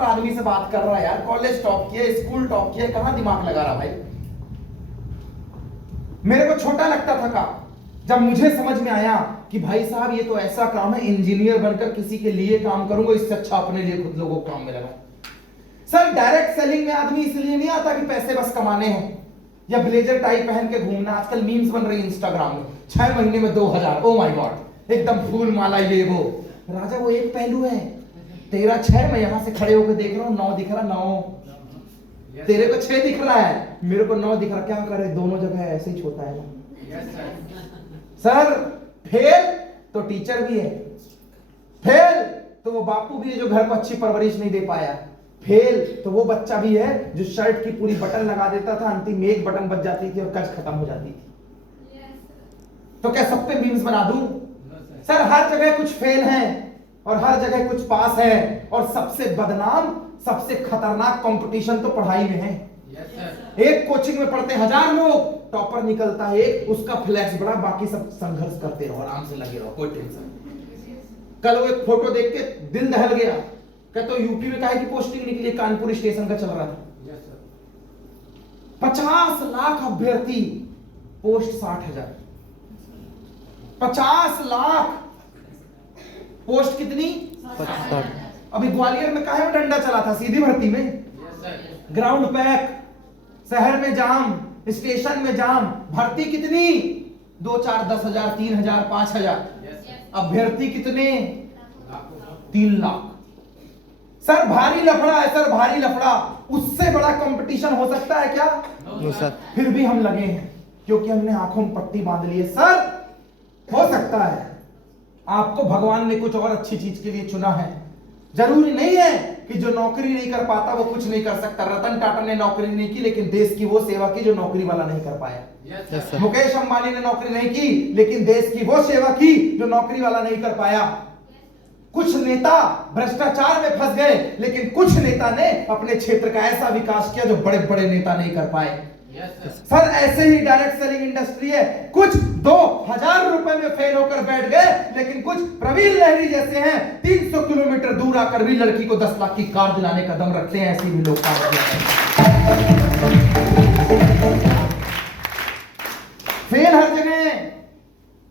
Topper आदमी से बात कर रहा है यार, कॉलेज टॉप किया, स्कूल टॉप किया, कहां दिमाग लगा रहा भाई। मेरे को छोटा लगता था काम, जब मुझे समझ में आया कि भाई साहब ये तो ऐसा काम है, इंजीनियर बनकर किसी के लिए काम करूंगा, इससे अच्छा अपने लिए खुद लोगों को काम में लगा। सर डायरेक्ट सेलिंग में आदमी इसलिए नहीं आता कि पैसे बस कमाने हैं या ब्लेजर टाई पहन के घूमना। आजकल मीम्स बन रही है इंस्टाग्राम में, 6 महीने में 2000, ओ माय गॉड, एकदम फूल माला ये वो। राजा वो एक पहलू है, तेरा 6, मैं यहां से खड़े होकर देख रहा हूं 9 दिख रहा, 9 तेरे को 6 दिख रहा है, मेरे को 9 दिख रहा, क्या करे, दोनों जगह ऐसे ही छोटा है ना। सर फेल तो टीचर भी है, फेल तो वो बापू भी है जो घर को अच्छी परवरिश नहीं दे पाया, फेल तो वो बच्चा भी है जो शर्ट की पूरी बटन लगा देता था, अंतिम में एक बटन बच जाती थी और कज खत्म हो जाती थी। तो क्या सब पे मीम्स बना दूं? सर हर जगह कुछ फेल है और हर जगह कुछ पास है, और सबसे बदनाम, सबसे खतरनाक कंपटीशन तो पढ़ाई में है। एक कोचिंग में पढ़ते 1000 लोग, टॉपर निकलता है एक, उसका फ्लैक्स बड़ा, बाकी सब संघर्ष करते रहो, आराम से लगे रहो, कोई टेंशन नहीं। कल वो एक फोटो देख के दिल दहल गया, क्या तो यूपी में काहे की पोस्टिंग निकली, कानपुर स्टेशन का चल रहा था। 50 लाख अभ्यर्थी, पोस्ट 60,000, 50 लाख पोस्ट कितनी? 60। अभी ग्वालियर में काहे में डंडा चला था, सीधी भर्ती में, ग्राउंड पैक, शहर में जाम, स्टेशन में जाम, भर्ती कितनी? 2, 4, 10,000, 3,000, 5,000, अभ्यर्थी कितने? 3 लाख। सर भारी लफड़ा है, सर भारी लफड़ा, उससे बड़ा कंपटीशन हो सकता है क्या? No sir. फिर भी हम लगे हैं क्योंकि हमने आंखों में पट्टी बांध ली है। सर हो सकता है आपको भगवान ने कुछ और अच्छी चीज के लिए चुना है, जरूरी नहीं है कि जो नौकरी नहीं कर पाता वो कुछ नहीं कर सकता। रतन टाटा ने नौकरी नहीं की लेकिन देश की वो सेवा की जो नौकरी वाला नहीं कर पाया। मुकेश अंबानी ने नौकरी नहीं की लेकिन देश की वो सेवा की जो नौकरी वाला नहीं कर पाया। कुछ नेता भ्रष्टाचार में फंस गए लेकिन कुछ नेता ने अपने क्षेत्र का ऐसा विकास किया जो बड़े बड़े नेता नहीं कर पाए। सर ऐसे ही डायरेक्ट सेलिंग इंडस्ट्री है, कुछ 2000 रुपए में फेल होकर बैठ गए लेकिन कुछ प्रवीण लहरी जैसे हैं 300 किलोमीटर दूर आकर भी लड़की को 10 लाख की कार दिलाने का दम रखते हैं। ऐसे भी लोग फेल हर जगह।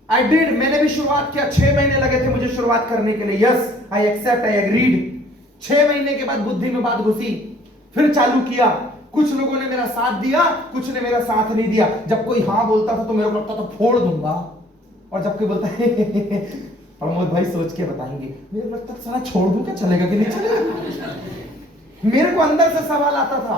आई डिड, मैंने भी शुरुआत किया, 6 महीने लगे थे मुझे शुरुआत करने के लिए। Yes I accept, I agreed. 6 महीने के बाद बुद्धि में बात घुसी, फिर चालू किया। कुछ लोगों ने मेरा साथ दिया, कुछ ने मेरा साथ नहीं दिया। जब कोई हाँ बोलता था तो मेरे को लगता था फोड़ दूंगा, और जब कोई बोलता है प्रमोद भाई सोच के बताएंगे, मेरे को लगता था साला छोड़ दूं क्या, चलेगा कि नहीं चलेगा। मेरे को अंदर से सवाल आता था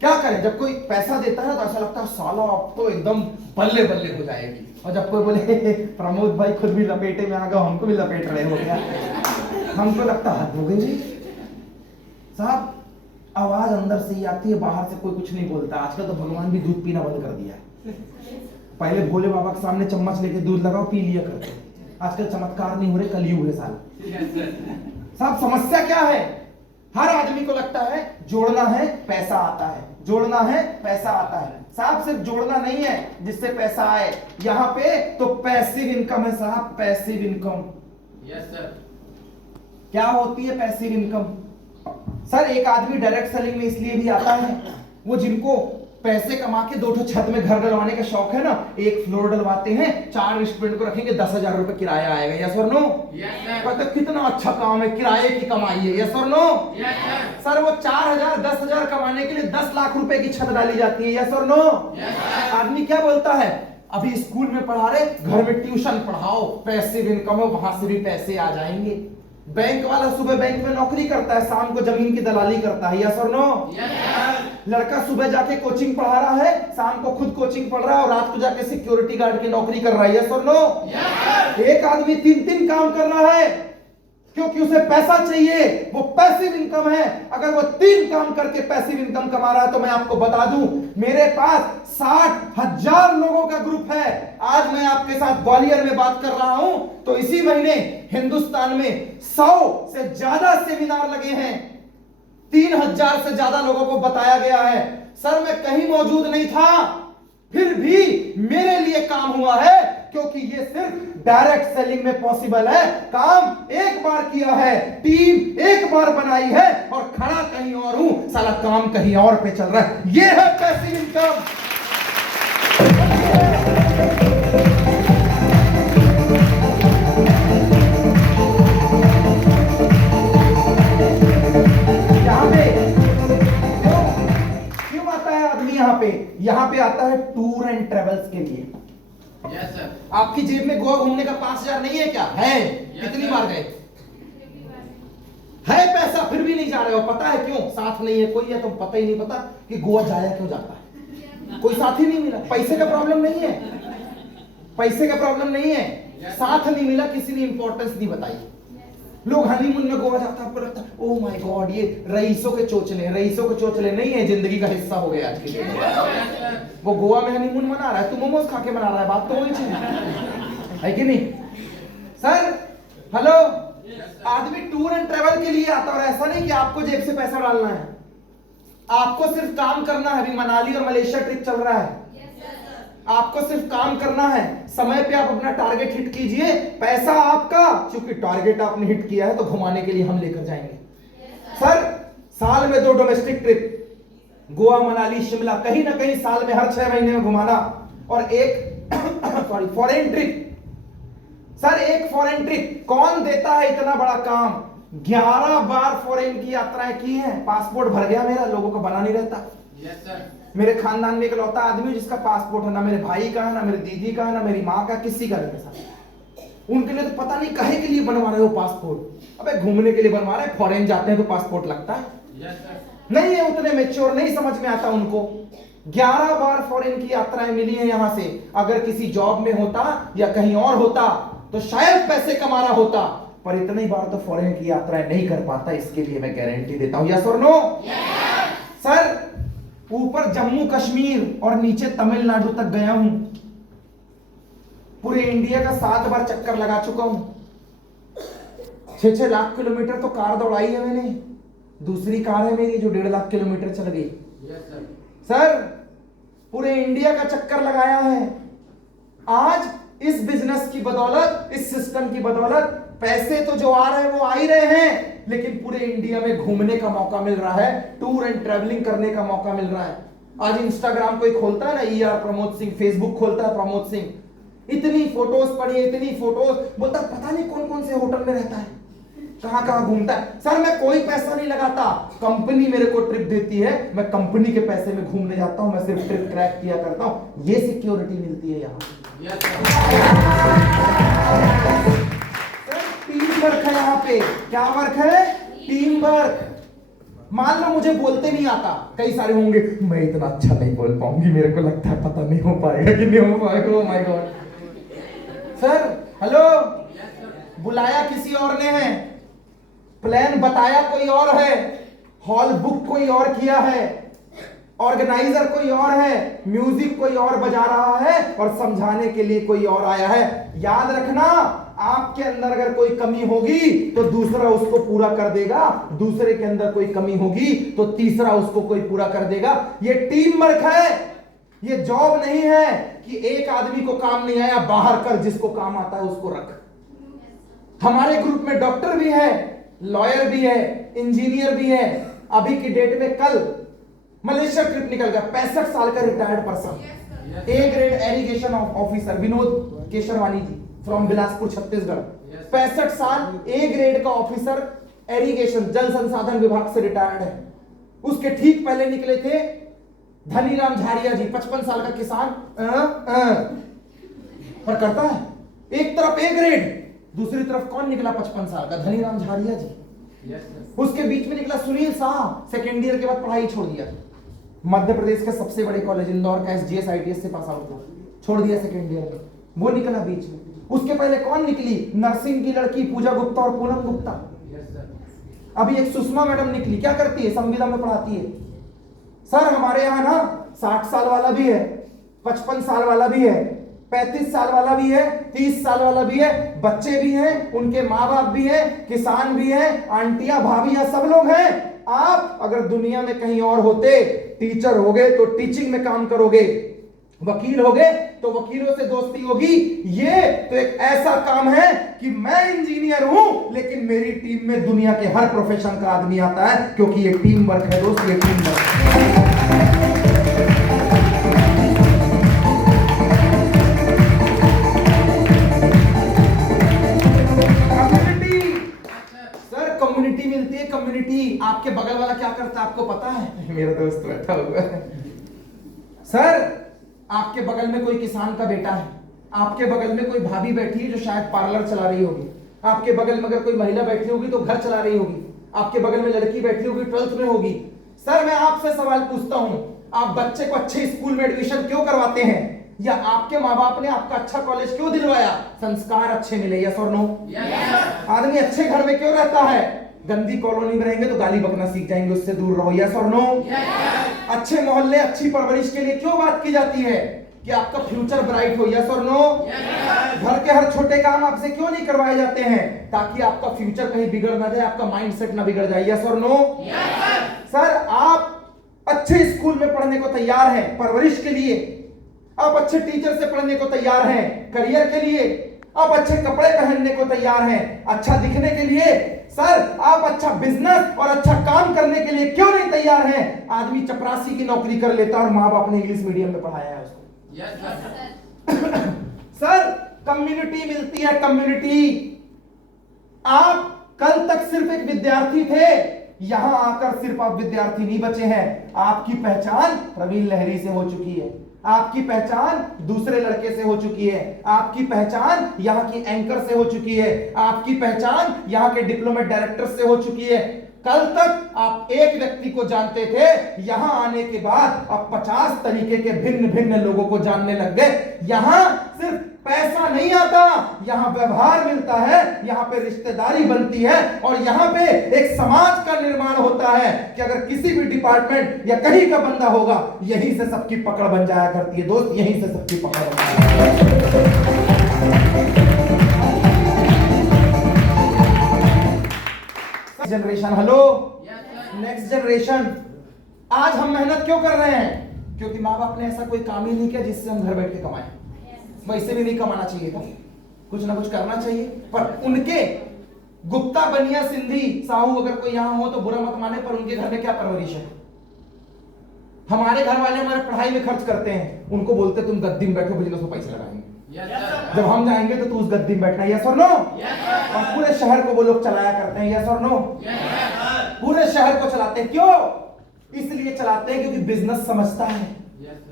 क्या करें। जब कोई पैसा देता है तो ऐसा लगता है साला अब तो एकदम बल्ले बल्ले हो जाएगी, और जब कोई बोले प्रमोद भाई खुद भी लपेटे में आ गए, हमको भी लपेट रहे हो गया, हमको लगता हद हो गई साहब। आवाज अंदर से ही आती है, बाहर से कोई कुछ नहीं बोलता। आजकल तो भगवान भी दूध पीना बंद कर दिया है। पहले भोले बाबा के सामने चम्मच लेके दूध लगाओ पी लिया करते, आजकल चमत्कार नहीं हो रहे, कलयुग है साल। साहब समस्या क्या है, हर आदमी को लगता है जोड़ना है पैसा आता है, जोड़ना है पैसा आता है। साहब सिर्फ जोड़ना नहीं है जिससे पैसा आए, यहाँ पे तो पैसिव इनकम है साहब, पैसिव इनकम। Yes sir. क्या होती है पैसिव इनकम? सर एक आदमी डायरेक्ट सेलिंग में इसलिए भी आता है, वो जिनको पैसे कमा के 2 छत में घर डलवाने का शौक है ना, एक फ्लोर डलवाते हैं, 4 रेस्टोरेंट को रखेंगे, 10,000 रुपए किराया आएगा। यस और नो? पता कितना अच्छा काम है, किराए की कमाई है। यस और नो? सर वो 4,000 10,000 कमाने के लिए 10 लाख रुपए की छत डाली जाती है। यस और नो? आदमी क्या बोलता है, अभी स्कूल में पढ़ा रहे, घर में ट्यूशन पढ़ाओ, पैसिव इनकम है, वहां से भी पैसे आ जाएंगे। बैंक वाला सुबह बैंक में नौकरी करता है, शाम को जमीन की दलाली करता है। यस और नो? लड़का सुबह जाके कोचिंग पढ़ा रहा है, शाम को खुद कोचिंग पढ़ रहा है और रात को जाके सिक्योरिटी गार्ड की नौकरी कर रहा है। यस और नो? एक आदमी 3 काम कर रहा है क्योंकि उसे पैसा चाहिए, वो पैसिव इनकम है। अगर वो 3 काम करके पैसिव इनकम कमा रहा है तो मैं आपको बता दूं, मेरे पास 60,000 लोगों का ग्रुप है। आज मैं आपके साथ ग्वालियर में बात कर रहा हूं तो इसी महीने हिंदुस्तान में 100 से ज्यादा सेमिनार लगे हैं, 3,000 से ज्यादा लोगों को बताया गया है। सर मैं कहीं मौजूद नहीं था, फिर भी मेरे लिए काम हुआ है, क्योंकि ये सिर्फ डायरेक्ट सेलिंग में पॉसिबल है। काम एक बार किया है, टीम एक बार बनाई है, और खड़ा कहीं और हूं, साला काम कहीं और पे चल रहा है। ये है पैसिव इनकम। यहां पे आता है टूर एंड ट्रेवल्स के लिए। Yes sir. आपकी जेब में गोवा घूमने का 5,000 नहीं है क्या? है। कितनी बार गए? है पैसा, फिर भी नहीं जा रहे हो। पता है क्यों? साथ नहीं है कोई, है तो पता ही नहीं पता कि गोवा जाया क्यों जाता है। कोई साथी नहीं मिला। पैसे का प्रॉब्लम नहीं है, पैसे का प्रॉब्लम नहीं है, साथ नहीं मिला, किसी ने इंपॉर्टेंस नहीं बताई। लोग हनीमून में गोवा जाता है, लगता है ओह माय गॉड ये रईसों के चोचले, रईसों के चोचले नहीं है, जिंदगी का हिस्सा हो गया आज के दिन। वो गोवा में हनीमून मना रहा है, तू मोमोज खा के मना रहा है, बात तो वही है कि नहीं? सर हेलो, आदमी टूर एंड ट्रेवल के लिए आता है, और ऐसा नहीं कि आपको जेब से पैसा डालना है, आपको सिर्फ काम करना है। अभी मनाली और मलेशिया ट्रिप चल रहा है, आपको सिर्फ काम करना है। समय पे आप अपना टारगेट हिट कीजिए, पैसा आपका, क्योंकि टारगेट आपने हिट किया है तो घुमाने के लिए हम लेकर जाएंगे। सर साल में 2 डोमेस्टिक ट्रिप, गोवा मनाली शिमला, कहीं ना कहीं साल में हर 6 महीने में घुमाना, और एक सॉरी फॉरेन ट्रिप। सर एक फॉरेन ट्रिप कौन देता है? इतना बड़ा काम 11 बार फॉरेन की यात्राएं की हैं। पासपोर्ट भर गया मेरा, लोगों का बना नहीं रहता। Yes sir. मेरे खानदान में इकलौता आदमी जिसका पासपोर्ट है, ना मेरे भाई का, ना मेरी दीदी का, ना मेरी माँ का, किसी का नहीं। उनके लिए तो पता नहीं काहे के लिए बनवा रहे हो पासपोर्ट। अबे घूमने के लिए बनवा रहे हैं, फॉरेन जाते हैं तो पासपोर्ट लगता है। Yes sir. नहीं है, उतने मेच्योर नहीं समझ में आता उनको। 11 बार फॉरेन की यात्राएं मिली है यहां से। अगर किसी जॉब में होता या कहीं और होता तो शायद पैसे कमा रहा होता, पर इतनी बार तो फॉरेन की यात्राएं नहीं कर पाता। इसके लिए मैं गारंटी देता हूं, यस और नो? सर ऊपर जम्मू कश्मीर और नीचे तमिलनाडु तक गया हूं। पूरे इंडिया का 7 बार चक्कर लगा चुका हूं। 6-6 लाख किलोमीटर तो कार दौड़ाई है मैंने। दूसरी कार है मेरी जो 1.5 लाख किलोमीटर चल गई। सर पूरे इंडिया का चक्कर लगाया है। आज इस बिजनेस की बदौलत, इस सिस्टम की बदौलत पैसे तो जो आ रहे हैं वो आ ही रहे हैं, लेकिन पूरे इंडिया में घूमने का मौका मिल रहा है, टूर एंड ट्रैवलिंग करने का मौका मिल रहा है। आज इंस्टाग्राम कोई खोलता है ना, ER प्रमोद सिंह, फेसबुक खोलता है प्रमोद सिंह, इतनी फोटोज पड़ी, इतनी फोटोज, बोलता पता नहीं कौन कौन से होटल में रहता है, कहां कहां घूमता है। सर मैं कोई पैसा नहीं लगाता, कंपनी मेरे को ट्रिप देती है, मैं कंपनी के पैसे में घूमने जाता हूं, मैं सिर्फ ट्रिप ट्रैक किया करता हूं। ये सिक्योरिटी मिलती है यहां। टीम वर्क है यहाँ पे। क्या वर्क है? Team work. मान लो मुझे बोलते नहीं आता, कई सारे होंगे मैं इतना अच्छा नहीं बोल पाऊंगी, मेरे को लगता है पता नहीं हो पाएगा कि नहीं हो पाएगा। Oh my God. Sir hello, बुलाया किसी और ने है, प्लान बताया कोई और है, हॉल बुक कोई और किया है, ऑर्गेनाइजर कोई और है, म्यूजिक कोई और बजा रहा है, और समझाने के लिए कोई और आया है। याद रखना, आपके अंदर अगर कोई कमी होगी तो दूसरा उसको पूरा कर देगा, दूसरे के अंदर कोई कमी होगी तो तीसरा उसको कोई पूरा कर देगा। ये टीम वर्क है, ये जॉब नहीं है कि एक आदमी को काम नहीं आया बाहर कर, जिसको काम आता है उसको रख। हमारे ग्रुप में डॉक्टर भी है, लॉयर भी है, इंजीनियर भी है। अभी की डेट में कल मलेशिया ट्रिप निकल गया, 65 साल का retired person, A grade irrigation officer Vinod Kesharwani ji from Bilaspur Chhattisgarh. 65 साल, ए ग्रेड का ऑफिसर, एरीगेशन जल संसाधन विभाग से रिटायर्ड है। उसके ठीक पहले निकले थे धनीराम झारिया जी, 55 साल का किसान, पर करता है। एक तरफ ए ग्रेड, दूसरी तरफ कौन निकला 55 साल का? धनीराम झारिया जी। उसके बीच में निकला सुनील साह, सेकेंड ईयर के बाद पढ़ाई छोड़ दिया, मध्य प्रदेश के सबसे बड़े कॉलेज इंदौर का SGS ITS से पास आउट हुआ, छोड़ दिया सेकेंड ईयर में, वो निकला बीच में। उसके पहले कौन निकली? नर्सिंग की लड़की पूजा गुप्ता और पूनम गुप्ता। अभी एक सुषमा मैडम निकली, क्या करती है? संविदा में पढ़ाती है। सर हमारे यहाँ ना 60 साल वाला भी है, 55 साल वाला भी है, 35 साल वाला भी है, 30 साल वाला भी है, बच्चे भी हैं, उनके माँ बाप भी हैं, किसान भी हैं, आंटियां भाभियां सब लोग हैं। आप अगर दुनिया में कहीं और होते, टीचर होगे तो टीचिंग में काम करोगे, वकील हो गए तो वकीलों से दोस्ती होगी। ये तो एक ऐसा काम है कि मैं इंजीनियर हूं लेकिन मेरी टीम में दुनिया के हर प्रोफेशन का आदमी आता है, क्योंकि ये टीम वर्क है दोस्त, ये टीम वर्क है। कम्युनिटी मिलती है, कम्युनिटी। आपके बगल वाला क्या करता है आपको पता है? मेरा दोस्त बैठा हुआ है। सर, आपके बगल में कोई किसान का बेटा है, आपके बगल में कोई भाभी बैठी है जो शायद पार्लर चला रही होगी, आपके बगल में अगर कोई महिला बैठी होगी तो घर चला रही होगी, आपके बगल में लड़की बैठी होगी 12th में होगी। सर, मैं आपसे सवाल पूछता हूं, आप बच्चे को अच्छे स्कूल में एडमिशन क्यों करवाते हैं? या आपके माँ बाप ने आपका अच्छा कॉलेज क्यों दिलवाया? संस्कार अच्छे मिले, यस और नो? आदमी अच्छे घर में क्यों रहता है? गंदी कॉलोनी में रहेंगे तो गाली बकना सीख जाएंगे, उससे दूर रहो, यस और नो? अच्छे मोहल्ले, अच्छी परवरिश के लिए क्यों बात की जाती है कि आपका फ्यूचर ब्राइट हो, यस और नो? घर के हर छोटे काम आपसे क्यों नहीं करवाए जाते हैं? ताकि आपका फ्यूचर कहीं बिगड़ ना जाए, आपका माइंडसेट ना बिगड़ जाए, यस और नो? सर, आप अच्छे स्कूल में पढ़ने को तैयार हैं परवरिश के लिए, आप अच्छे टीचर से पढ़ने को तैयार हैं करियर के लिए, आप अच्छे कपड़े पहनने को तैयार हैं अच्छा दिखने के लिए। सर, आप अच्छा बिजनेस और अच्छा काम करने के लिए क्यों नहीं तैयार हैं? आदमी चपरासी की नौकरी कर लेता और माँ बाप ने इंग्लिश मीडियम में पढ़ाया है उसको। सर, कम्युनिटी मिलती है, कम्युनिटी। आप कल तक सिर्फ एक विद्यार्थी थे, यहां आकर सिर्फ आप विद्यार्थी नहीं बचे हैं, आपकी पहचान प्रवीण लहरी से हो चुकी है, आपकी पहचान दूसरे लड़के से हो चुकी है, आपकी पहचान यहाँ की एंकर से हो चुकी है, आपकी पहचान यहाँ के डिप्लोमेट डायरेक्टर से हो चुकी है। कल तक आप एक व्यक्ति को जानते थे, यहां आने के बाद अब 50 तरीके के भिन्न भिन्न लोगों को जानने लग गए। यहां सिर्फ पैसा नहीं आता, यहां व्यवहार मिलता है, यहां पे रिश्तेदारी बनती है और यहां पे एक समाज का निर्माण होता है कि अगर किसी भी डिपार्टमेंट या कहीं का बंदा होगा, यहीं से सबकी पकड़ बन जाया करती है दोस्त, यहीं से सबकी पकड़ बन जाती है। Generation, hello next generation. आज हम मेहनत क्यों कर रहे हैं? क्योंकि माँ बाप ने ऐसा कोई काम ही नहीं किया जिससे हम घर बैठ के कमाएं। वैसे भी नहीं कमाना चाहिए था, कुछ ना कुछ करना चाहिए, पर उनके गुप्ता, बनिया, सिंधी, साहू अगर कोई यहां हो तो बुरा मत माने, पर उनके घर में क्या परवरिश है? हमारे घर वाले हमारे पढ़ाई में खर्च करते हैं, उनको बोलते तुम गद्दी में बैठो, बिजनेस में पैसे लगाएंगे। जब हम जाएंगे तो तू उस गद्दी में बैठना, यस और नो? और पूरे शहर को वो लोग चलाया करते हैं, यस और नो? पूरे शहर को चलाते हैं। क्यों? इसलिए चलाते हैं क्योंकि बिजनेस समझता है।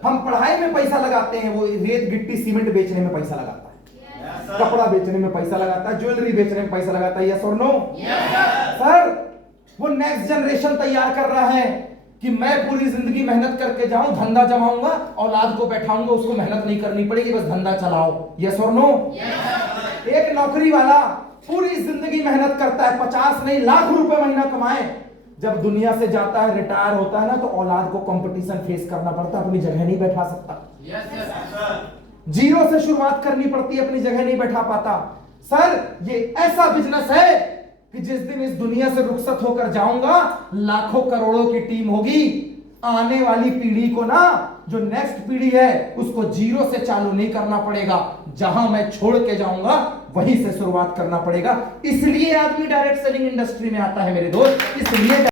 हम पढ़ाई में पैसा लगाते हैं, वो रेत गिट्टी सीमेंट बेचने में पैसा लगाता है, कपड़ा बेचने में पैसा लगाता है, ज्वेलरी बेचने में पैसा लगाता है, यस और नो? सर, वो नेक्स्ट जनरेशन तैयार कर रहा है कि मैं पूरी जिंदगी मेहनत करके जाऊं, धंधा जमाऊंगा, औलाद को बैठाऊंगा, उसको मेहनत नहीं करनी पड़ेगी, बस धंधा चलाओ, यस और नो? एक नौकरी वाला पूरी जिंदगी मेहनत करता है, 50 नहीं लाख रुपए महीना कमाए, जब दुनिया से जाता है, रिटायर होता है ना, तो औलाद को कंपटीशन फेस करना पड़ता है, अपनी जगह नहीं बैठा सकता। जीरो से शुरुआत करनी पड़ती है, अपनी जगह नहीं बैठा पाता। सर, ये ऐसा बिजनेस है कि जिस दिन इस दुनिया से रुखसत होकर जाऊंगा, लाखों करोड़ों की टीम होगी। आने वाली पीढ़ी को ना, जो नेक्स्ट पीढ़ी है, उसको जीरो से चालू नहीं करना पड़ेगा, जहां मैं छोड़ के जाऊंगा वहीं से शुरुआत करना पड़ेगा। इसलिए आदमी डायरेक्ट सेलिंग इंडस्ट्री में आता है मेरे दोस्त, इसलिए